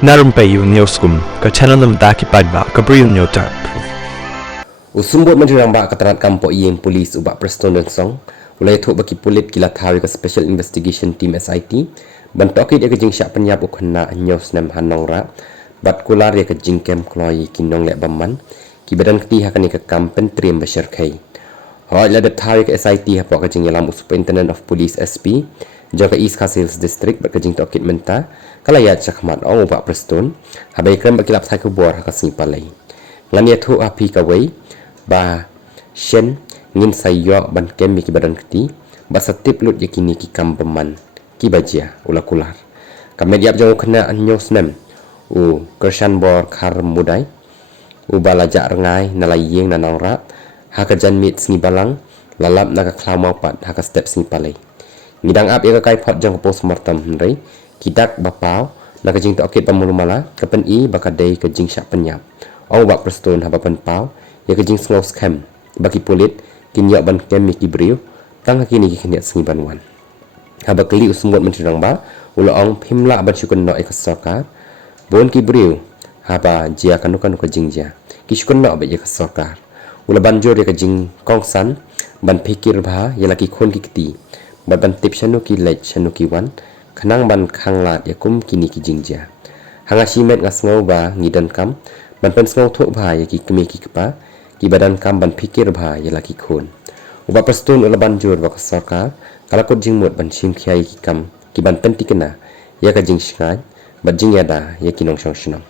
Na Rympei U ke channel nabynta ki paidbah ke Bri U Hynñiewtrep. Usumbut menjerang bak keterangan kampok yang polis ubak Preston dan Song ulai tuk bagi polit kilat hari ke Special Investigation Team SIT bentuk dia kejing syak penyap ukun na nyos nem hanong ra bat kular dia kejing kem kloi kynnoh lek baman ki badan keti hakan ke kampen trim besyar kai hoi la dat hari ke SIT hapok kejing yalam Superintendent of Police SP jaga East Khasi District bat kejing tokit menta kalayat cakmat ong ubak Preston habai krem bakilap sai kubor hakasni palai ngania tu api kawai ba shen ngin sayo ban kem ki badan keti ba satip lut yakini ki kam beman ki bajia ula kular kamediap jong kena nyos nem u Kyrshan bor khar mudai u balajak rengai nalayeng nanangrat hakajan mit sni balang lalap naga klamau pat haka step sni palai ngidang ap ya kai pot jong postmortem hendrai kidak bapau naga jing tokit pamulumala kapen I bakadai ke jing syak penyap au bak Preston habapan pau ya kejing sngau scam bagi polit kinyak ban kemie ki Bri U tang kini ki keniat sengi banwan haba keli usumut mentirang ba ula ong phimla ban syukun no ek sorkar bon ki Bri U haba jia kanukan ko jingja ki syukun no ba ek sorkar ula banjur ya kejing kongsan ban pikir ba ya laki khun ki keti ban tip shanu ki lech shanu ki wan khanang ban khanglat ya kum kini ki jingja hanga simet ngasngau ba ngidan kam ban pen sngau thuk ba ya ki kmie ki kapa ki badan kam ban pikir ba ya laki khun uba Preston ula banjur ba sorkar kala ko jingmut ban sim khiai ki kam ki ban pen tikena ya ka jing shngai ba jing yada ya ki nong shong shnam